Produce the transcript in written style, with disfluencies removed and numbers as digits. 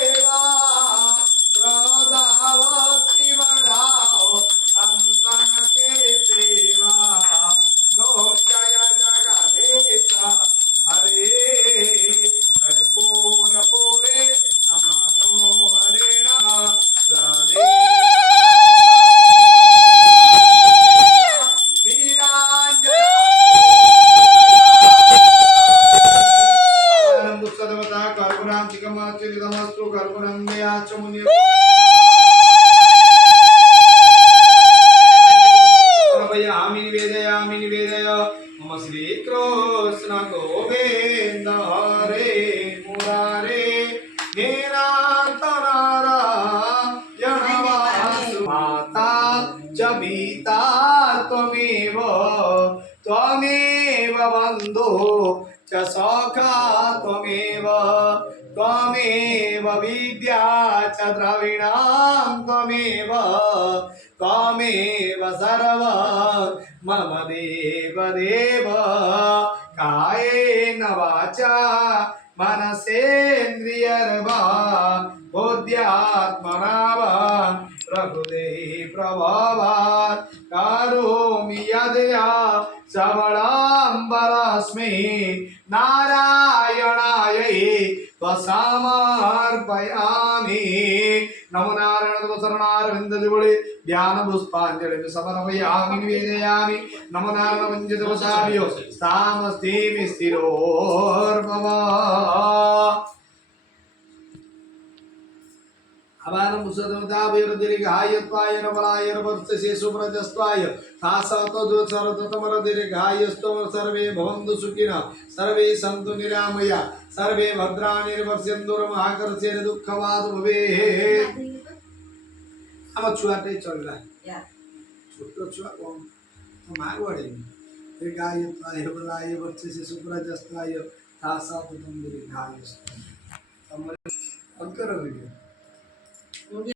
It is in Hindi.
देवा श्रद्धा भक्ति बढ़ाओ संतन के सेवा मोक्षय जगदीश हरे कर्पूर पूरे समानो हरिण राधे कर्पूरांतिकमस्तु कर्पूरं मेयाच मुनि निवेदयामि निवेदय मम श्री कृष्ण गोविंद हरे मुरारे निरंतर नारायण वासु माता च पिता त्वमेव त्वमेव बन्धु च सखा त्वमेव त्वमेव विद्या च द्रविणां त्वमेव त्वमेव सर्व मम देव देव कायेन वाचा मनसेन्द्रियर्वा बुद्ध्यात्मना वा प्रकृते प्रभावात् करोमि यद्यत् सबलाम्बरस्मै नारायणायै समर्पयामि नमो नारायण शरणारविन्दजुगुळे ध्यान पुष्पांजलि समर्पयामि निवेदयामि नमो नारायण वंदितवसाभ्यो स्थामस्तिमि स्थिरोर्भव अवानं मुसदमताभिर्दीर्घाय त्वाय नवलाय वर्षसे सुप्रजस्त्वाय तासतो दुसरतमरदीर्घाय स्तोम सर्वे भवन्तु सुखिनः सर्वे सन्तु निरामया सर्वे भद्राणि निर्वर्ष्यन्तु महाकर्षेण दुःखवाद भवेत् আমার ছুয়াটাই চল রা ছোট ছুয়া কম তো মার ওড়ে দীর্ঘায় ত্বায় বলায় वर्षसे सुप्रजस्त्वाय तासतो तुम दीर्घाय स्तोम আমরা অন্তর হইল